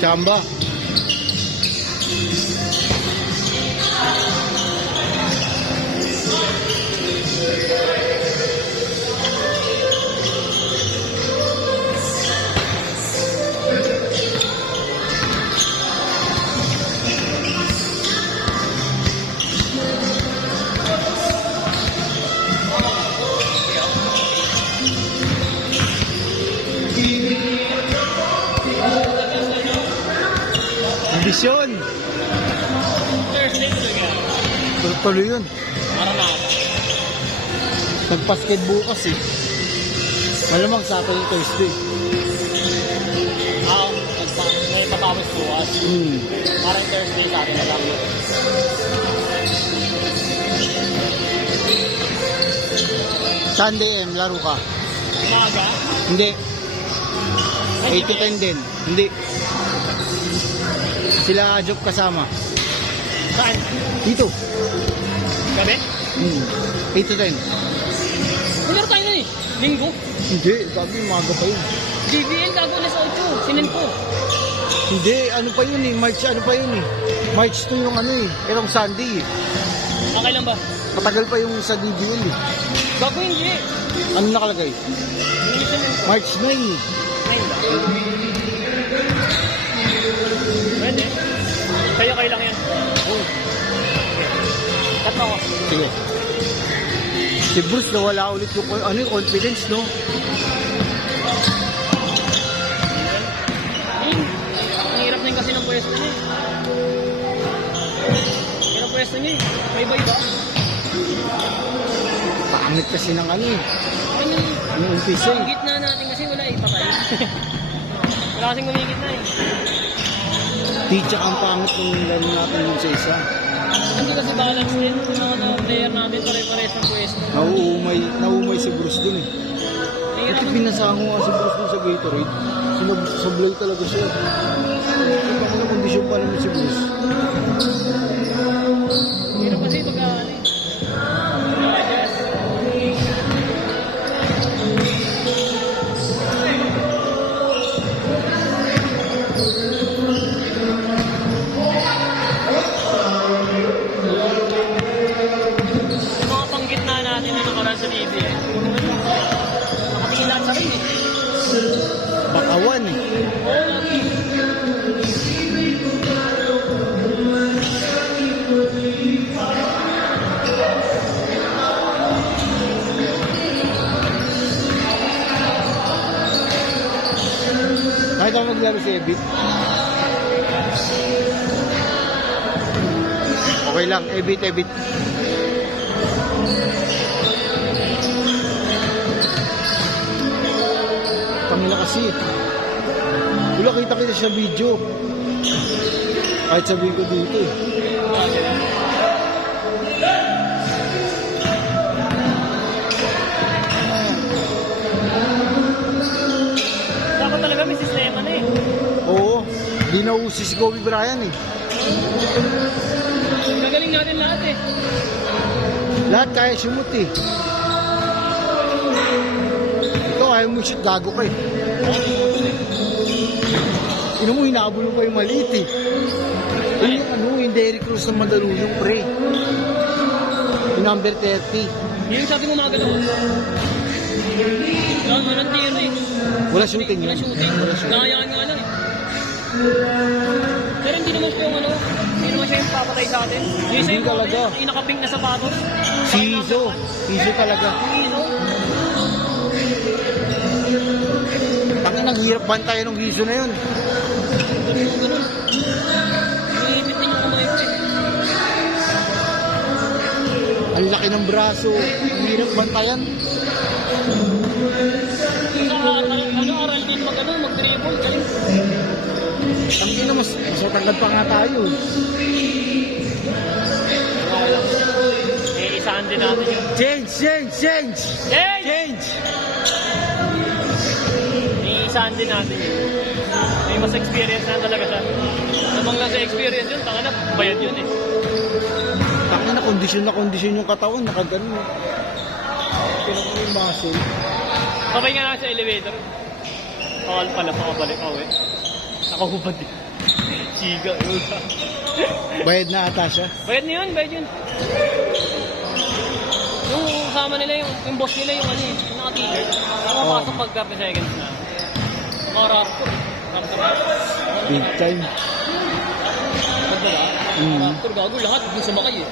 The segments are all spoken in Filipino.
Chamba. Ambisyon. Tuloy yun. Nagpasket bukas eh. Malamang sa atin yung Thursday. May patapos bukas. Parang Thursday sa atin na lang. Sunday laro ka? Umaga? Hindi. 8 to 10 din. Hindi. Sila job kasama. Saan? Dito. Gabi? 8 to 10. Laro tayo na eh. Linggo? Hindi. Gabi, umaga pa yun. BBL gago alas 8. Sinin ko. Hindi. Ano pa yun eh. March ano pa yun eh. March 2 yung ano eh. Itong Sunday eh. Okay lang ba? Matagal pa yung sa DBL eh. Gago hindi. Ano nakalagay? March 9 eh. Ayun ba? Pwede. Kayo lang yan. Cut mo ako. Sige. Si Bruce nawala ulit yung ano, yung confidence, no? Ang hirap na yun kasi ng pwesto niya. Hirap pwesto niya eh. May bay ba? Pangit kasi ng ano eh. Ayun. Yung umpisa Ang eh. gitna natin kasi wala eh. Patay. Wala kasing gumigit na eh. Teacher ang pangit ng lalo natin yung sa isa. Hindi kasi balance din. Yung mga player natin pare-pares ng pwesto. Naumay si Bruce dun eh. Mahirap Kasi ang pinasahan ko nga si Bruce dun sa Gatorade. Sablay talaga siya. Ito ang kondisyon pa naman si Bruce. hirap kasi pagka mga panggitna natin na nakaraan sa TV eh. Nakatingin lahat sa rin eh. Bakawan eh. Oo, lagi. Kahit ako maglaro si Ebit. Okay lang, Ebit. Pangila kasi. Wala kita sa video. Kahit sabihin ko dito eh. Dapat talaga may sistema na eh. Oo, di na usi si Kobe Bryant eh. Gagaling natin lahat eh. Lahat kaya sumut eh. Ikaw ayaw mo shoot, gago ka eh. Ino mo, hinahabol mo pa yung maliit eh. Yung Derrick Rose na madaluyong pre. Yung number 30. Yung sabi mo mga gano'n. Walang tiro eh. Wala shooting Wala yun. shooting. Nakayaan nga lang eh. Pero hindi naman po ano, hindi naman siya yung papatay sa atin. Yung isa yung talaga. Yung nakapink na sapatos. Siso talaga. Iso. Tangin ang hirap bantayan ng Giso na yun. Ganun. Iipit din yung kamay ko eh. Ang laki ng braso. Ang hirap bantayan. Aral din mag-dribble. Galing. Tangin na mas tanggal pa nga tayo. Eh, isahan din natin yun. Change! Hey! Umpisahan din natin yun. May mas experience na talaga siya. Namang lang sa experience yun, tanga na, bayad yun eh. Taka na kondisyon yung katawan, nakagano. Kailangan ko yung muscle. Sabay nga lang sa elevator. Pakal pala, pakabalik ako eh. Nakahubad eh. Chiga, yun. Bayad na ata siya. Bayad na yun, bayad yun. Yung kasama nila, yung boss nila, yung ano eh, yung naka-t-shirt. Nakapasok pag 30 seconds na. Mga raptor. Big time. Magdala. Raptor, gago, lahat dun sa makay eh.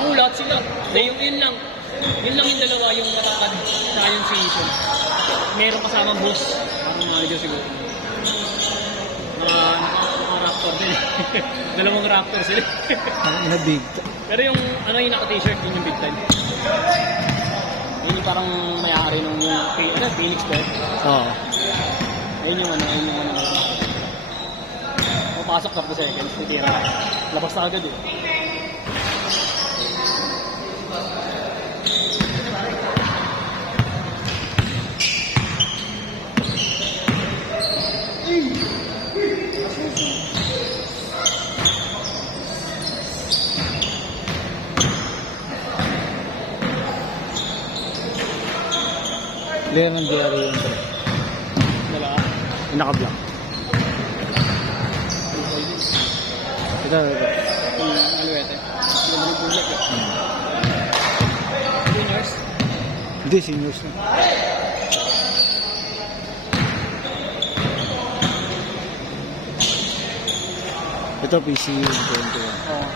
Oo, lahat sila. Hindi, yun lang yung dalawa yung nakakad sa yung season. Meron kasamang boss. Parang manager siguro. Mga raptor din. Dalawang raptor sila. Na big. Pero yung ano yung naka-t-shirt, yun yung big time. Yun yung parang may-ari nung Phoenix ba? Oo. Ayun yung ano. Papasok 30 seconds, titira. Labas na agad eh. Player ng DRO yun. Wala. Yung naka-block. Ito. Yung aluete. Yung mga bulak eh. Juniors. Hindi, seniors na. Ito, PC yung 21. Oo.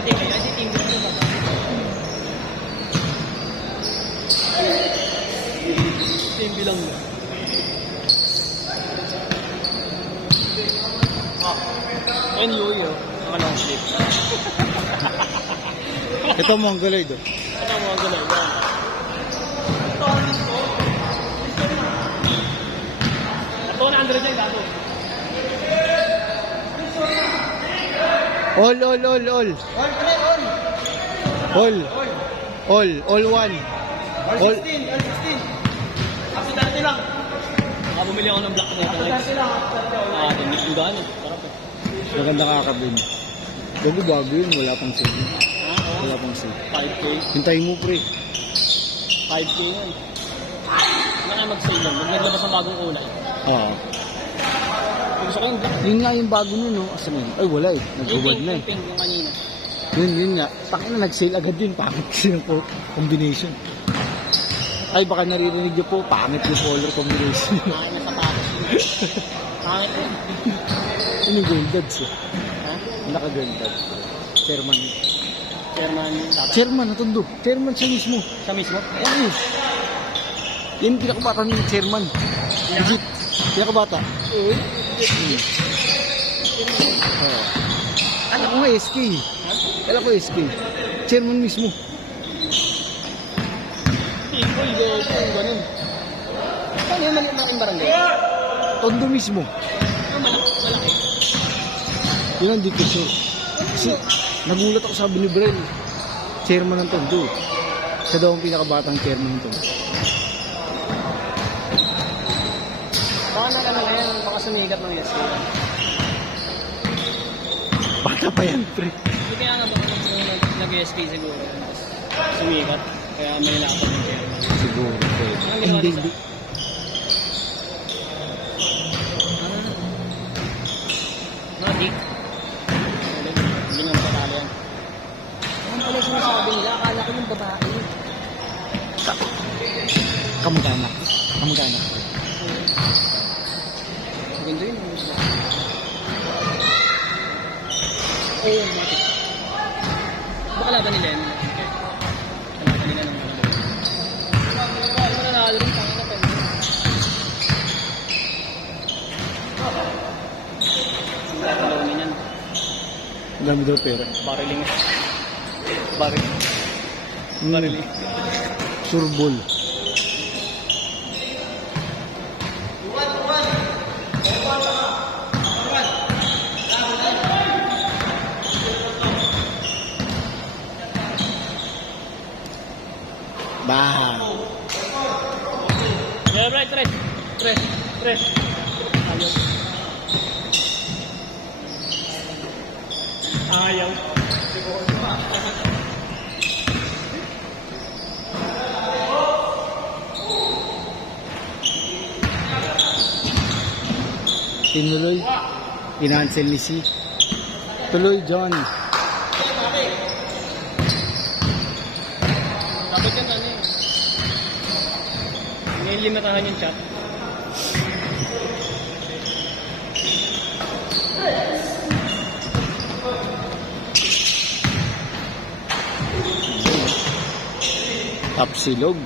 Hindi kaya si team ko ba? Team bilang mo. And Yoyo, mga long sleeve. Ito, Mongoloid. Oh. Ito ang mga galay. Ito na 100 yan, gato. All. All one. All. Kasi dati lang. Bumili ako ng black na ito. Yung gano'n. Maganda kakabin. Bago yun, wala pang sale. Wala pang sale. 5K. Hintayin mo, pre. 5K yun. Ano nga mag-sale lang? Naglabas ng bagong kulay. Oo. Gusto ko yung black. Yun nga yung bago nun, no? Asa na yun? Ay, wala eh. Nag-ubad na eh. Yung pink, yung kanina. Yun nga. Takin na nag-sale agad yun. Pangit kasi yung combination. Ay, baka naririnig niyo po, pangit yung color combination. Pangit na sapatos yun. Pangit yun. Yun yung gold dads eh. Ha? Naka-gold dads. Chairman. Chairman, tata. Chairman, natundo. Chairman siya mismo. Siya mismo? Oo. Yan yung pinakabata ng chairman. Legit. Pinakabata. Oo. Kala ko nga SK. Kala ko SK. Chairman mismo. People, go, ganun. Paano yung maliit na barangay? Tondo mismo. Malaki. Yun ang di ko sure. Kasi nagulat ako sabi ni Brel. Chairman ng Tondo. Siya daw ang pinakabatang chairman ng Tondo. Baka na yan, baka sumigat ng SK. Bata pa yan, pre. Hindi kaya nga baka nag-SK siguro. Sumigat. Kaya may laban ng chairman. Siguro. Anong ginawa Hindi, nila? hindi. Matik. Hindi nga matalo yan. Ano pala sinasabi nila? Akala ko yung babae. Kamag-anak. Kamag-anak. Maganda yun. Oo, matik. Baka laban nila yan. Kalaban nila ng mga doon. Ano na nanalo rin? Tangin na pwede. Ang tatalawin yan. Ang dami daw pera. Bariling. Bariling. Bariling. Surbol. Yeah, right. Pre. Ayaw. Tinuloy. Inansel ni C. Tuloy, John. Dapat yan ano eh. Nilimitahan yung chat. Tapsilog.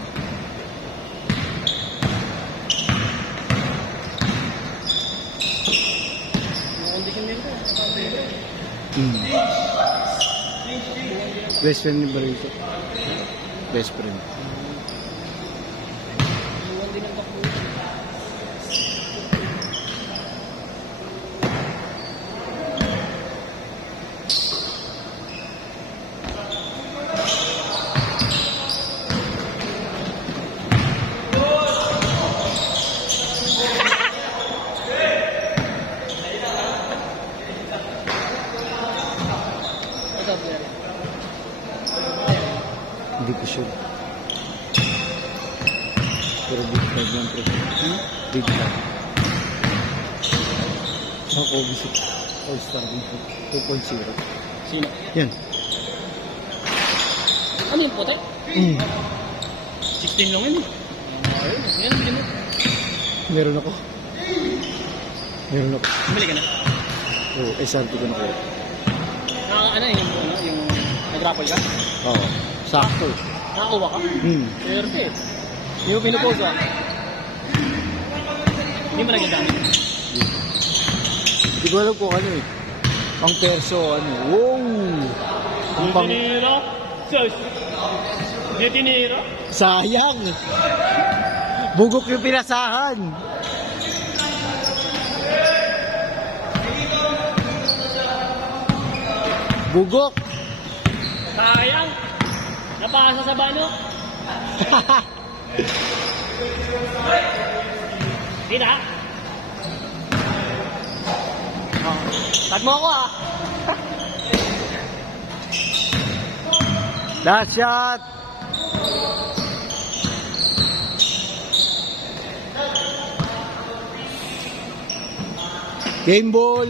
Kondisyon din ko. Best friend ni Barito. Best friend. Iwan din ang takbo. What's up, Larry? Hindi ko sure. Pero big five lang pre. Big five. Ako, visit. All-star din po. 2.0. Sino? Yan. Ano yung puti? 16 lang yun eh. Ayun, yan ang bilhin mo. Meron ako. Bumili ka na. Oo, SRT ko na ko. Ano yung nag-raffle ka? Oo. Sakto. Nakakuha ka? Swerte eh. Hindi mo pinupost ah. Hindi mo nagagamit. Hindi ko alam kung ano eh. Pang perso, ano. Wow! Ang pang... Tinira? Sus! Hindi tinira? Sayang! Bugok yung pinasahan! Bugok! Sayang! Napasa sa bano? Kita? Oh. Tag mo ako ah! Last shot! Game ball!